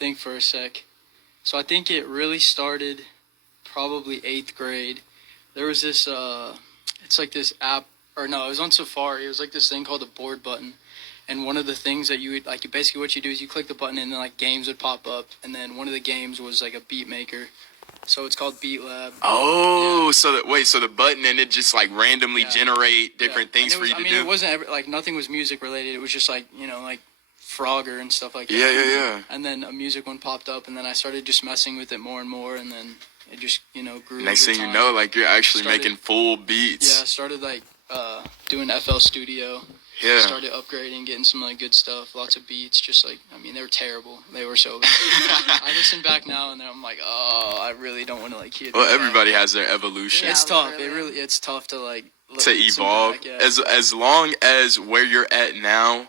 think for a sec. So I think it really started probably 8th grade. There was this, it's like this app, or no, it was on Safari. It was like this thing called the board button. And one of the things that you would, like, basically what you do is you click the button and then, like, games would pop up. And then one of the games was, like, a beat maker. So it's called Beat Lab. Oh, yeah. So the button and it just, like, randomly generate different things for you to do? It wasn't, like, nothing was music related. It was just, like, you know, like, Frogger and stuff like that. Yeah. And then a music one popped up, and then I started just messing with it more and more, and then it just, you know, grew. Next thing you know, like, you're actually making full beats. Yeah, I started, like, doing FL Studio. Yeah. Started upgrading, getting some, like, good stuff, lots of beats, just, like, I mean, they were terrible. They were so bad. I listen back now, and then I'm like, oh, I really don't want to, like, hear that. Well, everybody has their evolution. Yeah, it's tough. It's tough to, like, to evolve. Back, yeah. As long as where you're at now,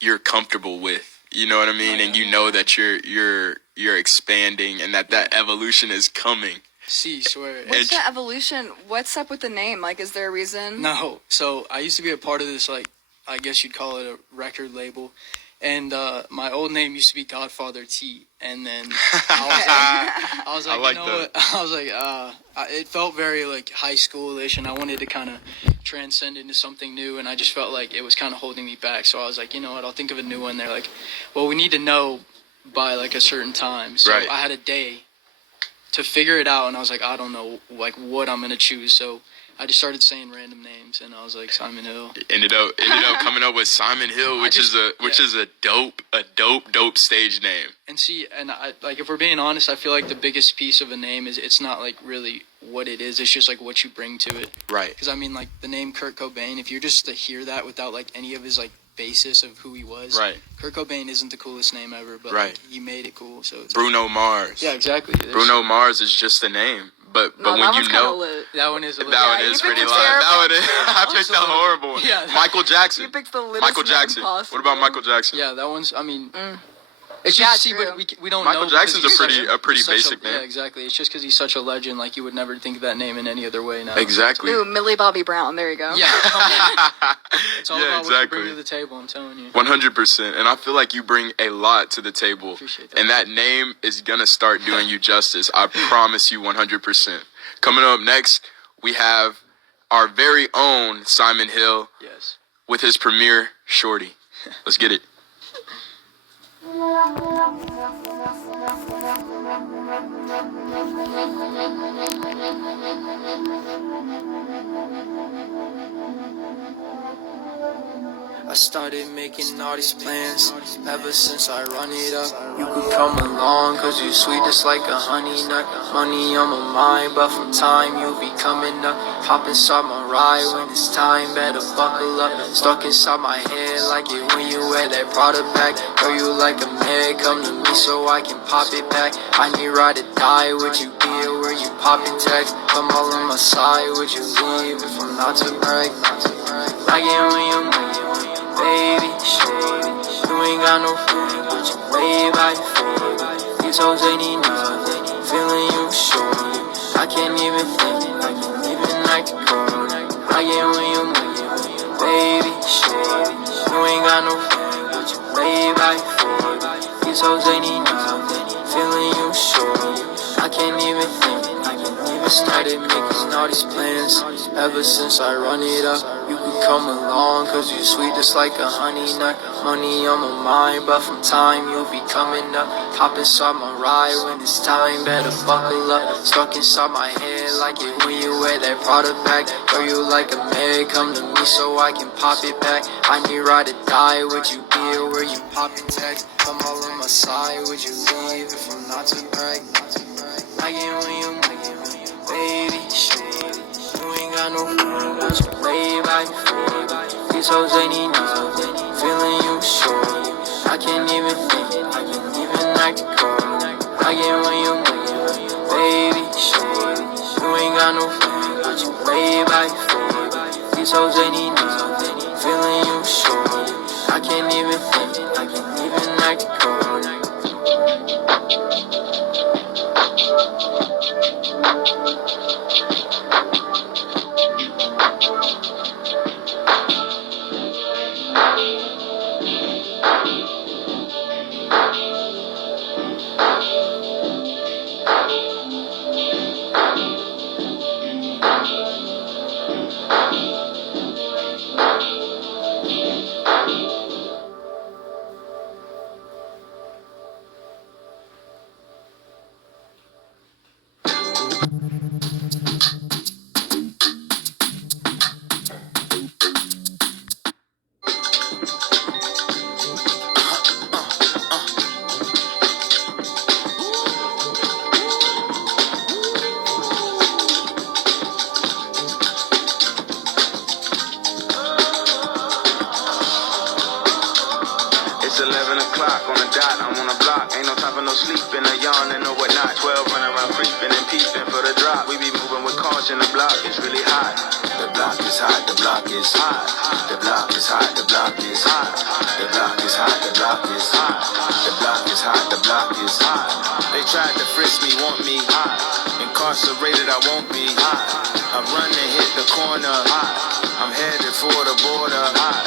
you're comfortable with. You know what I mean? And you know that you're expanding and that evolution is coming. Swear. What's the evolution? What's up with the name? Like, is there a reason? No. So I used to be a part of this, like, I guess you'd call it a record label. And my old name used to be Godfather T. And then I was like, like you know what? I was like, it felt very, like, high schoolish, and I wanted to kind of transcend into something new, and I just felt like it was kind of holding me back. So I was like, you know what? I'll think of a new one. They're like, well, we need to know by, like, a certain time. So I had a day to figure it out, and I was like, I don't know, like, what I'm going to choose. So I just started saying random names, and I was like, Simon Hill. Ended up coming up with Simon Hill, which is a dope stage name. And see, and I, like, if we're being honest, I feel like the biggest piece of a name is it's not, like, really what it is. It's just, like, what you bring to it. Right. Because, I mean, like, the name Kurt Cobain, if you're just to hear that without, like, any of his, like, basis of who he was. Right. Kurt Cobain isn't the coolest name ever, but right. Like, he made it cool. So it's Bruno Mars. Yeah, exactly. Bruno Mars is just a name. But when you know that one is pretty live. That one is. I picked a horrible one. Yeah. Michael Jackson. You picked the Michael Jackson. Possible. What about Michael Jackson? Yeah, that one's. I mean, it's just we don't Michael know. Jackson's a pretty basic name. Yeah, exactly. It's just because he's such a legend. Like, you would never think of that name in any other way now. Exactly. Ooh, Millie Bobby Brown. There you go. Yeah. Come on. It's all about what you bring to the table. I'm telling you. 100%. And I feel like you bring a lot to the table. Appreciate that. And that name is gonna start doing you justice. I promise you, 100%. Coming up next, we have our very own Simon Hill. Yes. With his premiere, Shorty. Let's get it. I started making all these plans ever since I run it up. You could come along, cause you sweet just like a honey nut. Money on my mind, but from time you'll be coming up. Hop inside my ride when it's time, better buckle up. Stuck inside my head like it when you wear that Prada bag. Girl, you like a man, come to me so I can pop it back. I need ride or die, would you be here where you poppin' text? Come all on my side, would you leave if I'm not to brag? Like it when you move, baby, shady. You ain't got no feeling, but you play by fade. These hoes ain't enough, feeling you short. I can't even think, I can't even act cold. I get when you move, baby, shady. You ain't got no feeling, but you play by fade. These hoes ain't enough, feeling you short. I can't even think, I can't even started making all these plans ever since I run it up. You could come along, cause you sweet just like a honey nut. Money on my mind, but from time you'll be coming up. Hop inside my ride when it's time, better buckle up. Stuck inside my head like it when you wear that Prada bag. Girl, you like a man, come to me so I can pop it back. I need ride or die, would you be here where you poppin' text? Come all on my side, would you leave if I'm not to brag? I get when you move, baby, shady. You ain't got no feeling, but you play by fade. These hoes ain't enough, feeling you short. I can't even think, I can't even act cold. I get when you move, baby, shady. You ain't got no feeling, but you play by fade. These hoes ain't enough, feeling you short. I can't even think, I can't even act cold. no sleeping, a yawning or whatnot. 12 running around creeping and peeping for the drop. We be moving with caution, the block is really hot. The block is hot, the block is hot. The block is hot, the block is hot. The block is hot, the block is hot. The block is hot, the block is hot. They tried to frisk me, want me hot. Incarcerated, I won't be hot. I run and hit the corner hot. I'm headed for the border hot.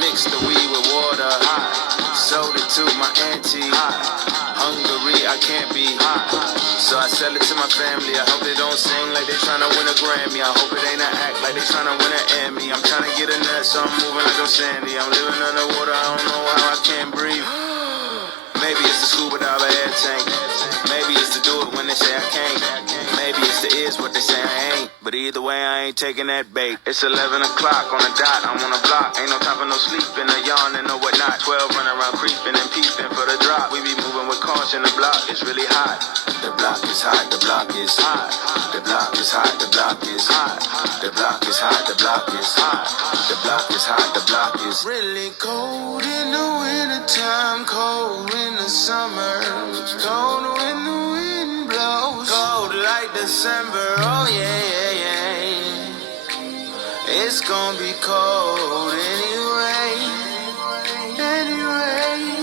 Mix the weed with water hot. Sold it to my auntie hot. Hungry, I can't be hot. So I sell it to my family. I hope they don't sing like they tryna win a Grammy. I hope it ain't an act like they tryna win an Emmy. I'm tryna get a nut, so I'm moving like I'm Sandy. I'm living underwater, I don't know how I can't breathe. Maybe it's the scuba dive air tank. Maybe it's to do it when they say I can't. Maybe it's the is what they say I ain't. But either way, I ain't taking that bait. It's 11 o'clock on the dot, I'm on a block. Ain't no time for no sleeping, a yawning or whatnot. 12 running around creeping and peeping for the drop. We be moving with caution, the block is really hot. The block is hot, the block is hot. The block is hot, the block is hot. The block is hot, the block is hot. The block is hot, the block is really cold in the wintertime, cold in the summer, cold when the wind blows, cold like December, oh yeah, yeah, yeah. It's gonna be cold anyway, anyway.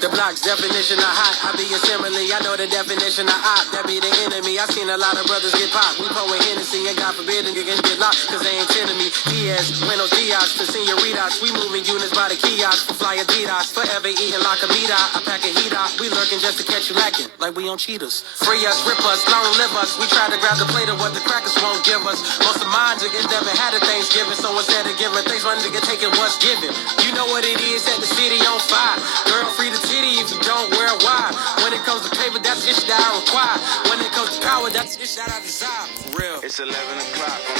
The block's definition of hot, I be a simile. I know the definition of op, that be the enemy. I seen a lot of brothers get popped. We pouring Hennessy and God forbid you can get locked, cause they ain't tending me. Diaz, Buenos Dias, to senoritas. We moving units by the kiosk, for fly Adidas. Forever eating like a meat I pack a heat out. We lurking just to catch you lacking, like we on cheaters. Free us, rip us, long live us. We try to grab the plate of what the crackers won't give us. Most of mine niggas never had a Thanksgiving, so instead of giving thanks, my nigga taking what's given. You know what it is, set the city on fire. Girl, free the titty if you don't wear a wire. When it comes to paper, that's the shit that I require. When it comes to power, that's the shit that I desire. For real. It's 11 o'clock on